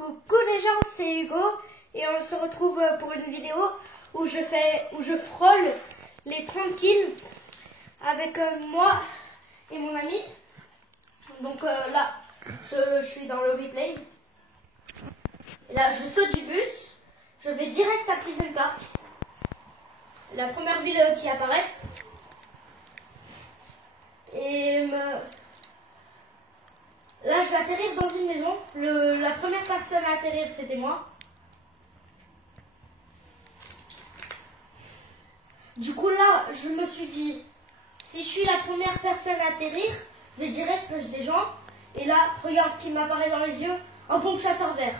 Coucou les gens, c'est Hugo et on se retrouve pour une vidéo où je frôle les 30 kills avec moi et mon ami. Donc là, je suis dans le replay. Et là, je saute du bus, je vais direct à Prison Park, la première ville qui apparaît. Et là, je vais atterrir dans une maison. La première personne à atterrir, c'était moi. Du coup, là, je me suis dit, si je suis la première personne à atterrir, je vais direct push des gens. Et là, regarde qui m'apparaît dans les yeux, un pompe chasseur vert.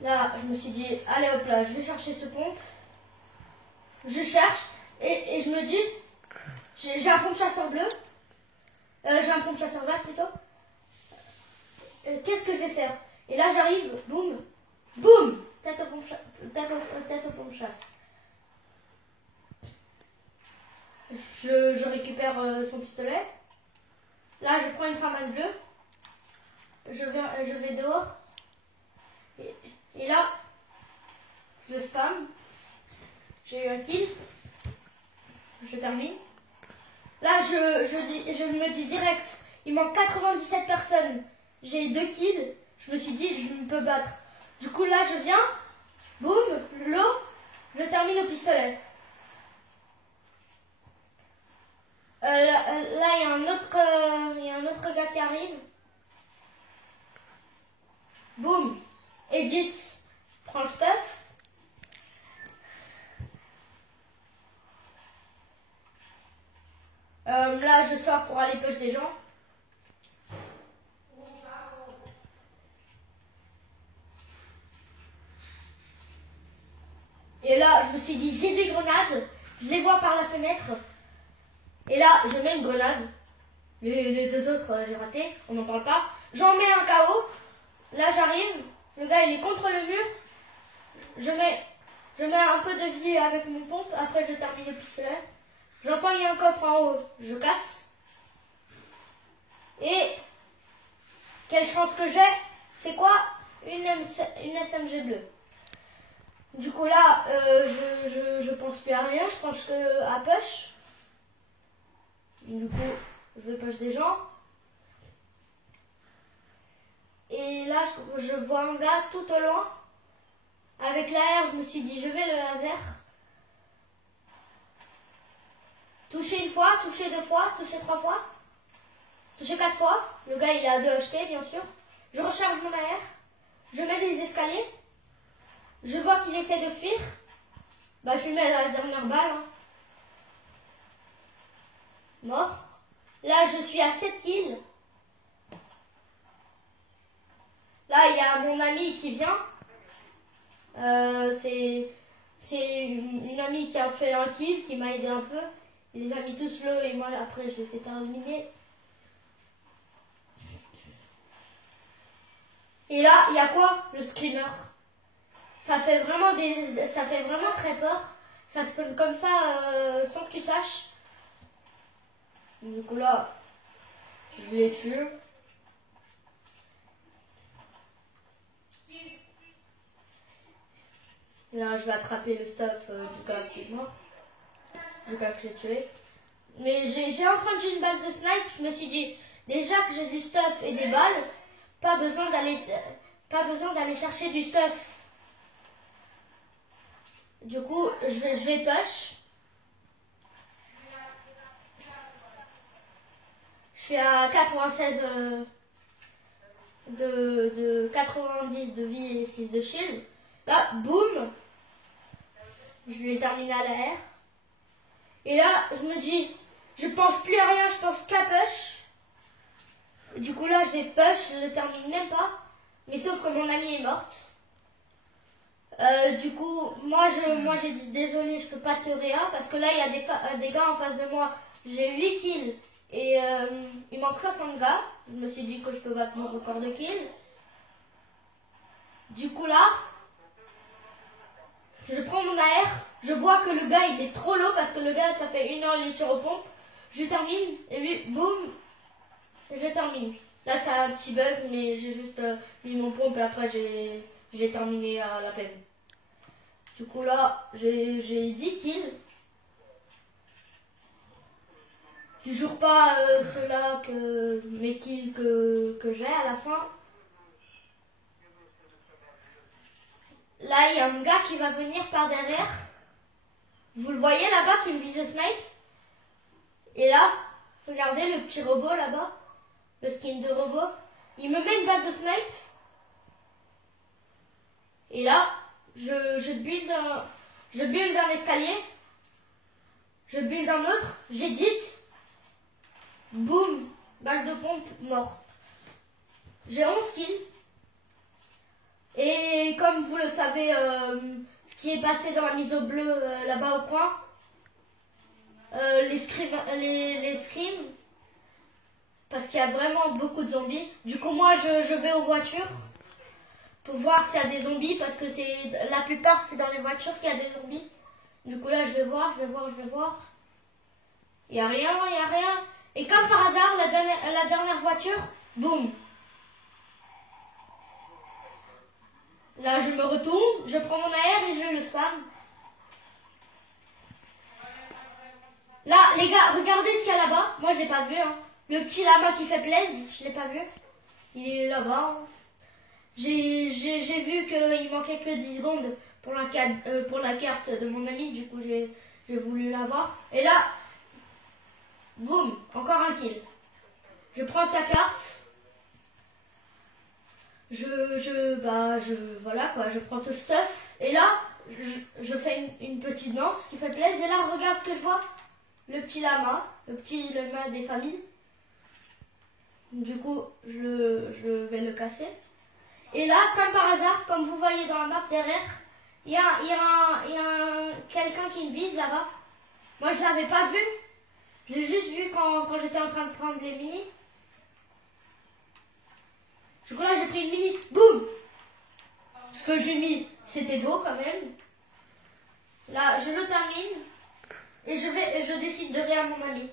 Là, je me suis dit, allez hop là, je vais chercher ce pompe. Je cherche et je me dis, j'ai un pompe chasseur bleu. J'ai un pompe chasseur vert plutôt. Qu'est-ce que je vais faire? Et là j'arrive, boum, boum, tête au pompe chasse. Je récupère son pistolet. Là je prends une ramasse bleue. Je vais dehors. Et là, je spam. J'ai eu un kill. Je termine. Là je me dis direct, il manque 97 personnes. J'ai 2 kills, je me suis dit, je peux battre. Du coup, là, je viens, boum, l'eau, je termine au pistolet. Là, il y a un autre gars qui arrive. Boum, Edith prend le stuff. Là, je sors pour aller push des gens. Et là, je me suis dit, j'ai des grenades. Je les vois par la fenêtre. Et là, je mets une grenade. Les deux autres, j'ai raté. On n'en parle pas. J'en mets un KO. Là, j'arrive. Le gars, il est contre le mur. Je mets un peu de vie avec mon pompe. Après, je termine le pistolet. J'entends qu'il y a un coffre en haut. Je casse. Et quelle chance que j'ai. C'est quoi? Une SMG bleue. Du coup là, je pense plus à rien, je pense que à push. Du coup, je vais push des gens. Et là, je vois un gars tout au loin. Avec l'AR, je me suis dit, je vais le laser. Toucher une fois, toucher 2 fois, toucher 3 fois. Toucher 4 fois. Le gars, il a 2 HP, bien sûr. Je recharge mon AR. Je mets des escaliers. Je vois qu'il essaie de fuir. Bah, je lui mets la dernière balle. Hein. Mort. Là, je suis à 7 kills. Là, il y a mon ami qui vient. C'est une amie qui a fait un kill, qui m'a aidé un peu. Il les a mis tous low et moi, après, je les ai terminés. Et là, il y a quoi? Le screamer. Ça fait vraiment très peur. Ça spawn comme ça sans que tu saches. Du coup là, je les tue. Là, je vais attraper le stuff du gars qui est mort. Du gars que j'ai tué. Mais j'ai entendu une balle de snipe. Je me suis dit, déjà que j'ai du stuff et des balles, pas besoin d'aller chercher du stuff. Du coup, je vais push. Je suis à 96 de 90 de vie et 6 de shield. Là, boum. Je lui ai terminé à l'AR. Et là, je me dis, je pense plus à rien, je pense qu'à push. Du coup, là, je vais push, je ne termine même pas. Mais sauf que mon amie est morte. Du coup, moi j'ai dit désolé, je peux pas te réa parce que là il y a des gars en face de moi. J'ai 8 kills et il manque 60 gars. Je me suis dit que je peux battre mon record de kills. Du coup là, je prends mon AR, je vois que le gars il est trop low parce que le gars ça fait 1 heure il est sur aux pompes. Je termine et lui, boum, je termine. Là, c'est un petit bug, mais j'ai juste mis mon pompe et après, j'ai terminé à la peine. Du coup, là, j'ai 10 kills. Toujours pas ceux-là que mes kills que j'ai à la fin. Là, il y a un gars qui va venir par derrière. Vous le voyez là-bas qui me vise au snipe. Et là, regardez le petit robot là-bas. Le skin de robot. Il me met une balle de snipe. Et là, je build un escalier. Je build un autre. J'édite. Boum. Balle de pompe, mort. J'ai 11 kills. Et comme vous le savez, ce qui est passé dans la mise au bleu là-bas au coin, les scrims, parce qu'il y a vraiment beaucoup de zombies. Du coup, moi, je vais aux voitures pour voir s'il y a des zombies, parce que la plupart, c'est dans les voitures qu'il y a des zombies. Du coup, là, je vais voir. Il n'y a rien. Et comme par hasard, la dernière voiture, boum. Là, je me retourne, je prends mon AR et je le spam. Là, les gars, regardez ce qu'il y a là-bas. Moi, je l'ai pas vu. Hein. Le petit là-bas qui fait plaisir, je l'ai pas vu. Il est là-bas. Hein. J'ai vu qu'il manquait que 10 secondes pour la carte de mon ami. Du coup, j'ai voulu l'avoir. Et là, boum, encore un kill. Je prends sa carte. Voilà quoi, je prends tout le stuff. Et là, je fais une petite danse qui fait plaisir. Et là, regarde ce que je vois. Le petit lama des familles. Du coup, je vais le casser. Et là, comme par hasard, comme vous voyez dans la map derrière, il y a quelqu'un qui me vise là-bas. Moi, je l'avais pas vu. Je l'ai juste vu quand j'étais en train de prendre les mini. Du coup là j'ai pris une mini, boum. Ce que j'ai mis, c'était beau quand même. Là je le termine et je décide de réa mon ami.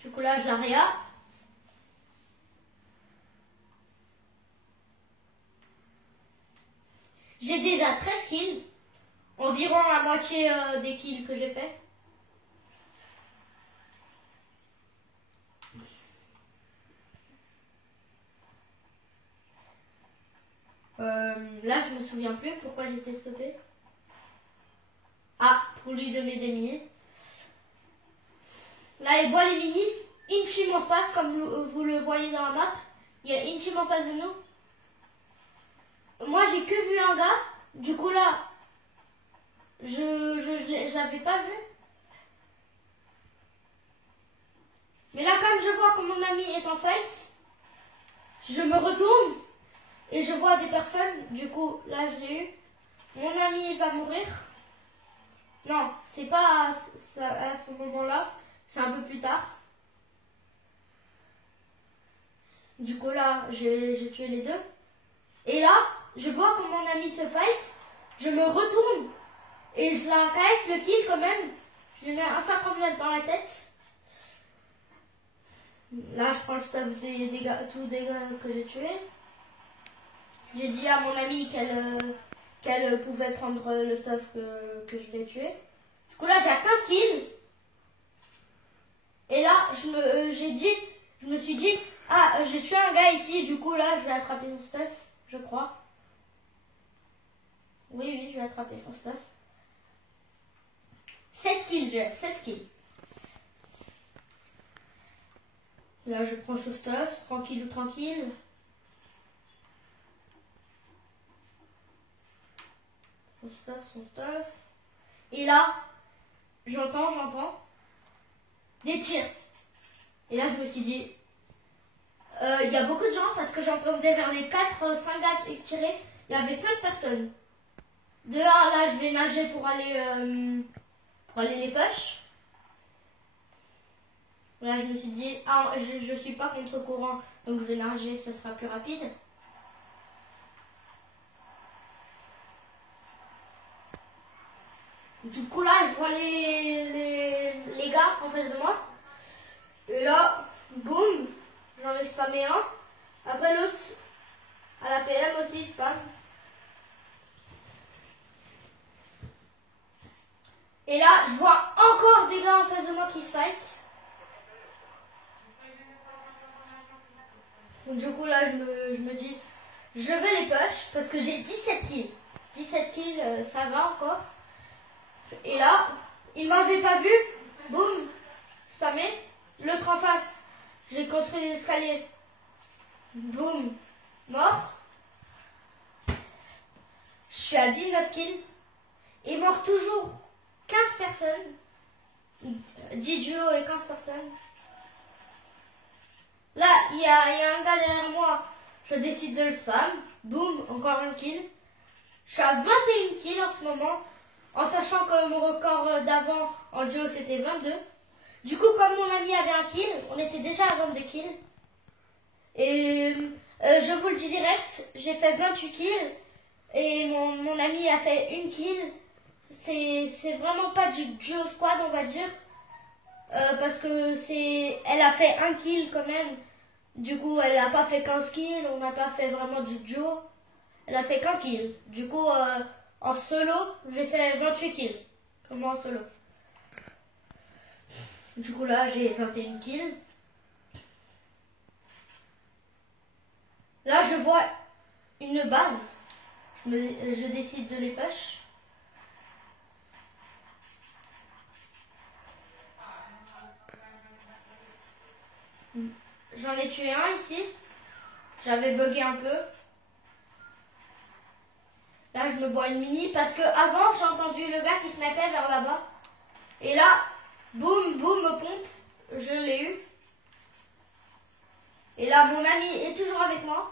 Du coup là je la réa. J'ai déjà 13 kills, environ la moitié des kills que j'ai fait. Là, je me souviens plus pourquoi j'étais stoppé. Ah, pour lui donner des mini. Là, il boit les mini. Inchim en face, comme vous le voyez dans la map. Il y a Inchim en face de nous. Moi, j'ai que vu un gars. Du coup, là, je l'avais pas vu. Mais là, comme je vois que mon ami est en fight, je me retourne et je vois des personnes. Du coup, là, je l'ai eu. Mon ami va mourir. Non, c'est pas à ce moment-là. C'est un peu plus tard. Du coup, là, j'ai tué les deux. Et là, je vois que mon ami se fight. Je me retourne et je la casse le kill quand même. Je lui mets un 59 dans la tête. Là, je prends le stuff tous des gars que j'ai tués. J'ai dit à mon amie qu'elle pouvait prendre le stuff que je l'ai tué. Du coup, là, j'ai 15 kills. Et là, je me suis dit, ah, j'ai tué un gars ici. Du coup, là, je vais attraper son stuff, je crois. Oui, je vais attraper son stuff. 16 kills, j'ai 16 kills. Là, je prends ce stuff, tranquille ou tranquille. Son stuff. Et là, j'entends des tirs. Et là, je me suis dit, il y a beaucoup de gens parce que j'entendais vers les 4-5 gars tirer. Il y avait 5 personnes. De là, je vais nager pour aller les push. Là, je me suis dit, ah, je suis pas contre courant Donc je vais nager, ça sera plus rapide. Du coup là, je vois les gars en face de moi. Et là, boum, j'en ai spammé un. Après l'autre, à la PM aussi, spam. Et là, je vois encore des gars en face de moi qui se fight. Du coup là, je me dis, je vais les push parce que j'ai 17 kills. 17 kills, ça va encore. Et là, il m'avait pas vu. Boum, spammé. L'autre en face, j'ai construit des escaliers. Boum, mort. Je suis à 19 kills. Et mort toujours 15 personnes. 10 duos et 15 personnes. Là, il y a un gars derrière moi. Je décide de le spam. Boum, encore un kill. Je suis à 21 kills en ce moment. En sachant que mon record d'avant en duo c'était 22. Du coup, comme mon ami avait un kill, on était déjà à 22 kills. Et je vous le dis direct, j'ai fait 28 kills. Et mon ami a fait une kill. C'est vraiment pas du duo squad, on va dire. Parce que elle a fait un kill quand même. Du coup, elle n'a pas fait 15 kills. On n'a pas fait vraiment du duo. Elle a fait qu'un kill. Du coup, en solo, j'ai fait 28 kills. Comment en solo? Du coup, là, j'ai 21 kills. Là, je vois une base. Je décide de les push. J'en ai tué un ici. J'avais bugué un peu. Là, je me bois une mini parce que avant j'ai entendu le gars qui snipait vers là-bas. Et là, boum, boum, me pompe. Je l'ai eu. Et là, mon ami est toujours avec moi.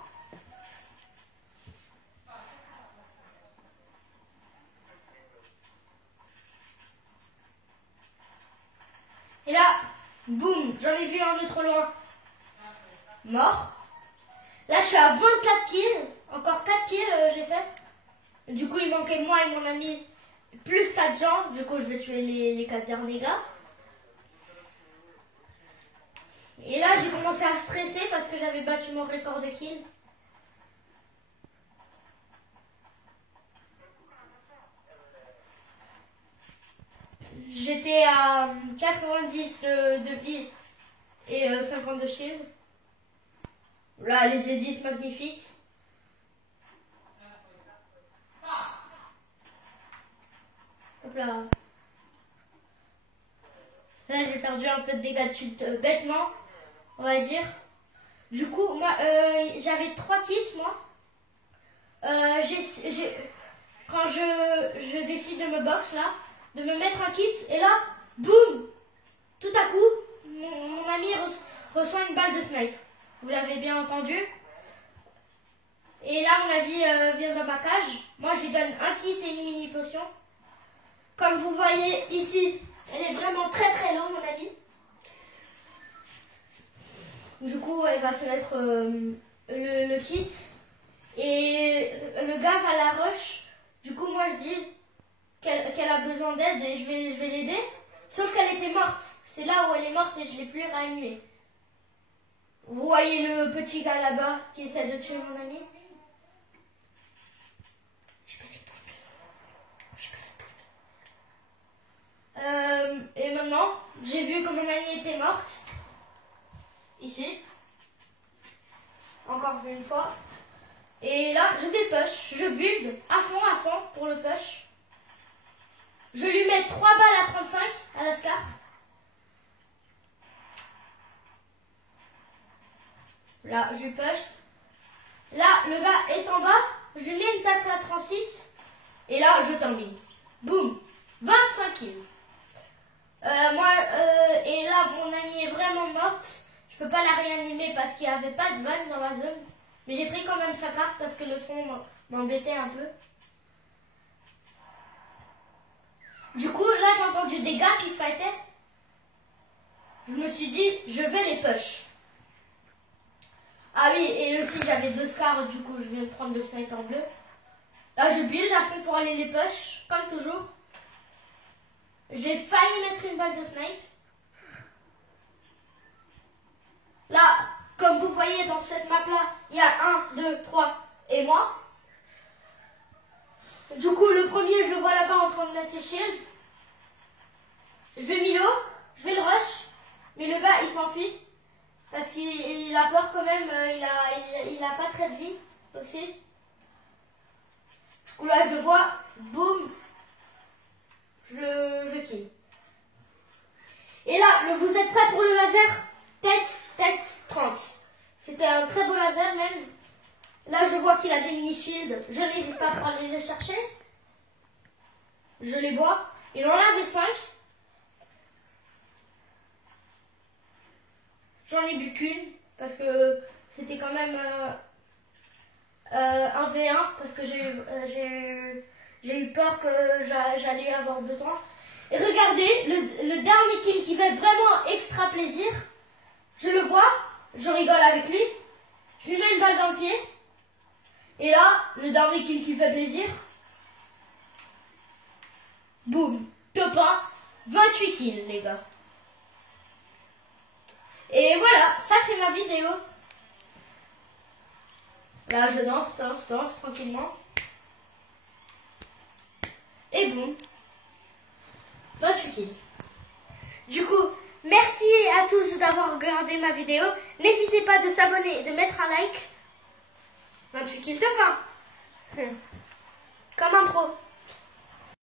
Et là, boum, j'en ai vu un de trop loin. Mort. Là, je suis à 24 kills. Encore 4 kills, j'ai fait. Du coup, il manquait moi et mon ami plus 4 gens. Du coup, je vais tuer les 4 derniers gars. Et là, j'ai commencé à stresser parce que j'avais battu mon record de kills. J'étais à 90 de vie et 50 de shield. Là, les edits magnifiques. Hop là. Là, j'ai perdu un peu de dégâts de chute bêtement, on va dire. Du coup, moi, j'avais 3 kits, moi. Quand je décide de me box, là, de me mettre un kit, et là, boum, tout à coup, mon ami reçoit une balle de snipe. Vous l'avez bien entendu. Et là, mon ami vient dans ma cage. Moi, je lui donne un kit et une mini potion. Comme vous voyez ici, elle est vraiment très très low, mon ami. Du coup, elle va se mettre le kit. Et le gars va la rush. Du coup, moi, je dis qu'elle a besoin d'aide et je vais l'aider. Sauf qu'elle était morte. C'est là où elle est morte et je ne l'ai plus réanimée. Vous voyez le petit gars là-bas qui essaie de tuer mon ami? Et maintenant, j'ai vu que mon amie était morte. Ici. Encore vu une fois. Et là, je vais push. Je build à fond pour le push. Je lui mets 3 balles à 35 à la scar. Là, je push. Là, le gars est en bas. Je lui mets une tactique à 36. Et là, je termine. Boum. 25 kills. Et là, mon amie est vraiment morte. Je peux pas la réanimer parce qu'il n'y avait pas de van dans la zone. Mais j'ai pris quand même sa carte parce que le son m'embêtait un peu. Du coup, là, j'ai entendu des gars qui se fightaient. Je me suis dit, je vais les push. Ah oui, et aussi j'avais 2 scars, du coup je viens de prendre le sniper bleu. Là je build à fond pour aller les push, comme toujours. J'ai failli mettre une balle de snipe. Là, comme vous voyez dans cette map là, il y a 1, 2, 3 et moi. Du coup le premier je le vois là-bas en train de mettre ses shields. Je vais Milo, je vais le rush, mais le gars il s'enfuit. Parce qu'il a peur quand même, il a pas très de vie aussi. Du coup là je le vois, boum, je kill. Et là, vous êtes prêts pour le laser? Tête 30. C'était un très beau laser même. Là je vois qu'il a des mini shields, je n'hésite pas à aller les chercher. Je les bois. Il en avait 5. J'en ai bu qu'une parce que c'était quand même un V1 parce que j'ai eu peur que j'allais avoir besoin. Et regardez, le dernier kill qui fait vraiment extra plaisir, je le vois, je rigole avec lui, je lui mets une balle dans le pied. Et là, le dernier kill qui fait plaisir, boum, top 1, 28 kills les gars. Et voilà, ça c'est ma vidéo. Là je danse tranquillement. Et boum, 28 kills. Du coup, merci à tous d'avoir regardé ma vidéo. N'hésitez pas de s'abonner et de mettre un like. 28 kills de pain. Comme un pro.